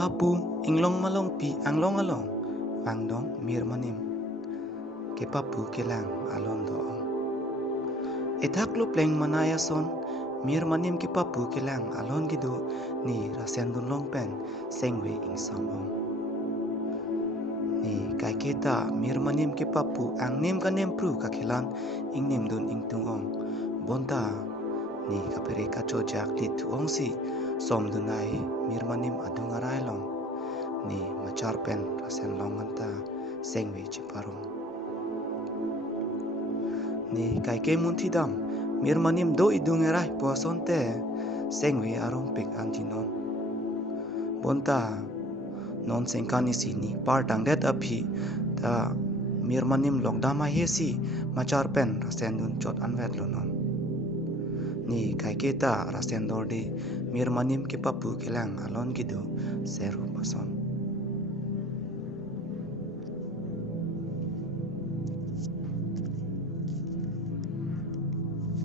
Hapu inglong malong pi anglong along wangdong mir manim ke papu kelang alon doong ethak lu pleng manaya son mir manim ke papu kelang alon gidu ni rasendun long pen sengwe ing samong ni kai kita mir manim ke papu ang nim kanem pru kakilan ing nim dun ing tungong bonta ni kapere kachojak li tuong si som dunai mir manim adung arai long ni machar pen rasen long anta sengwe chiparong ni kai ke munti dam mir manim do idung erai puasonte sengwe arong pik antinon bonta non sengkani sini partang det api ta mir manim lokdama hesi machar pen rasen dun chot anvet lonon ni kai kita rasen dorde mir manim ke papu kelang alon gido seru pason